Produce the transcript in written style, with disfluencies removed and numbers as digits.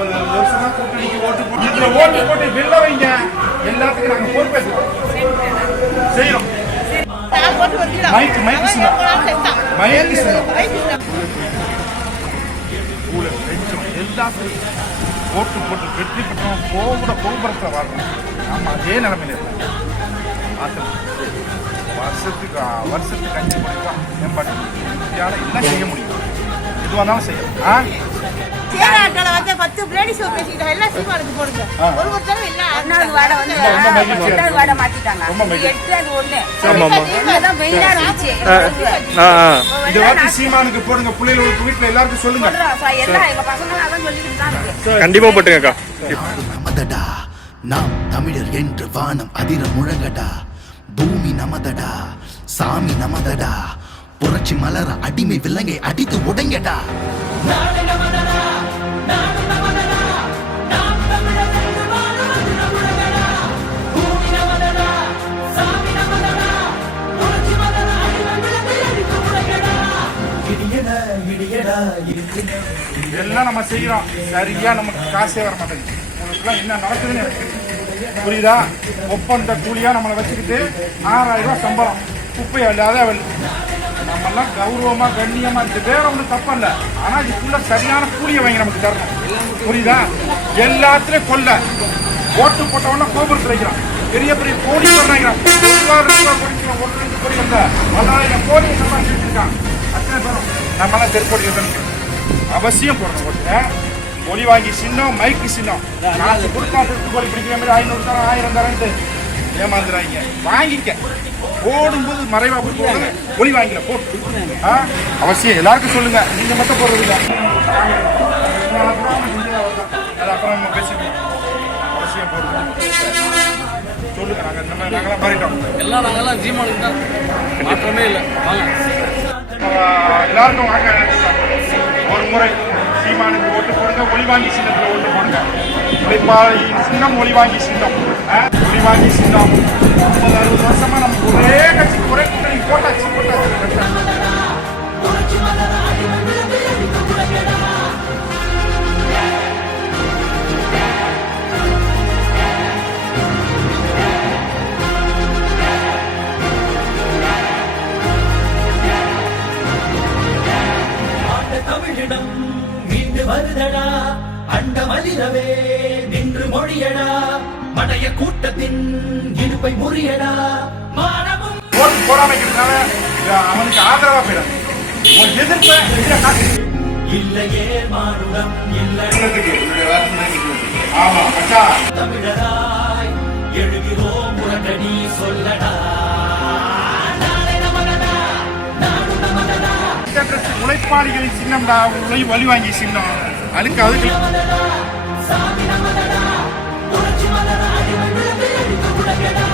50 வருஷமா கூட்டணிக்கு ஓட்டு போட்டு இதுல ஓட்டு போட்டு வெளில வைங்க. எல்லாத்துக்கும் நாங்க பொறுப்பேற்கிறோம், செய்யறோம். எல்லாத்துக்கும் ஓட்டு போட்டு வெற்றி பெற்றோம். கோபுரத்தில் வாழ்றோம். நம்ம அதே நிலைமையில இருக்கோம். வருஷத்துக்கு 5 கோடி ரூபாய் மேம்பாட்டு இந்தியாவில் எல்லாம் செய்ய முடியும். எதுவாக இருந்தாலும் செய்யலாம். சீமானுக்கு போடுங்க, பிள்ளைகளுக்கு வீட்டுல எல்லாருக்கும் சொல்லுங்க. கண்டிப்பா போட்டுங்கக்கா. நமதடா நாம் தமிழர் என்று வானம் அதிர முழங்கடா. பூமி நமதடா, சாமி நமதடா. புரட்சி மலர அடிமை விலங்கை அடித்து உடைங்கடா. எல்லாம் நம்ம செய்யறோம். சரியா நமக்கு காசே வர மாட்டேங்குது. உங்களுக்குலாம் என்ன நடக்குதுன்னு எனக்கு புரியுதா? ஒப்பந்த கூலியா நம்மளை வச்சுக்கிட்டு 6000 ரூபாய் சம்பளம், குப்பை இல்லாத நம்மெல்லாம் கௌரவமா கண்ணியமா இருக்கு. வேற ஒன்றும் தப்ப இல்லை. ஆனா இதுக்குள்ள சரியான கூலியை வாங்கி நமக்கு தரணும். புரியுதா? எல்லாத்துலயும் கொல்ல ஓட்டு போட்டவன கோபுரத்தில் வைக்கிறான். பெரிய பெரிய கோடி வர்றாங்க. 1 கோடி வந்த 1000 கோடி சம்பாதிச்சிருக்கான். அத்தனை பேரும் நம்மளாம் தெற்கோடி அவசியம் போடணும். ஓட்டுல ஒளி வாங்கி சின்னம், மைக்கு சின்னம். காசு கொடுத்தா கோடி பிடிக்கிற மாதிரி 500 தரம் 1000 தரன்ட்டு ஏமாந்துறாங்க. வாங்கிக்க, போடும்போது மறைவா போய் போடுங்க. ஒளி வாங்கில போட்டு அவசியம் எல்லாருக்கும் சொல்லுங்க. நீங்க மட்டும் போடுறது இல்லை. அது அப்புறம் நம்ம பேசிக்கலாம். அவசியம் போடுங்க, சொல்லுங்க. நாங்களாம் மாறிட்டோம். எல்லாம் நாங்கெல்லாம் ஜீமானுக்கு தான், மாற்றமே இல்லை. எல்லாருக்கும் வாங்க. ஒரு முறை சீமானுக்கு ஓட்டு போடுங்க. ஒளி வாங்கி சின்னத்தில் ஓட்டு போடுங்க. உழைப்பாளி சின்னம், ஒளி வாங்கி சின்னம். ஒளி வாங்கி சின்னம் 50-60 வருஷமா நமக்கு ஒரே கட்சி, ஒரே கூட்டணி போட்டாச்சு. தமிழிடம் மீண்டு வருதடா. அண்டமலிரவே நின்று மொழியடா. மடைய கூட்டத்தின் இடுப்பை முறியடா. மானமும் ஓட்டு போடாமைக்கிறதுனால அவனுக்கு ஆதரவா போயிடும். ஒரு எதிர்ப்பை இல்லையே மானுடம் இல்லை. ஆமா மச்சா, தமிழராய் எழுகிறோம் முரட்டடி சொல்லடா. உழைப்பாளிகளின் சின்னம்டா. வழி வாங்கி சின்னம் அதுக்கு சாமி நமதடா. புரட்சி மலர அடிமை விழுந்து அடித்து உலகடா.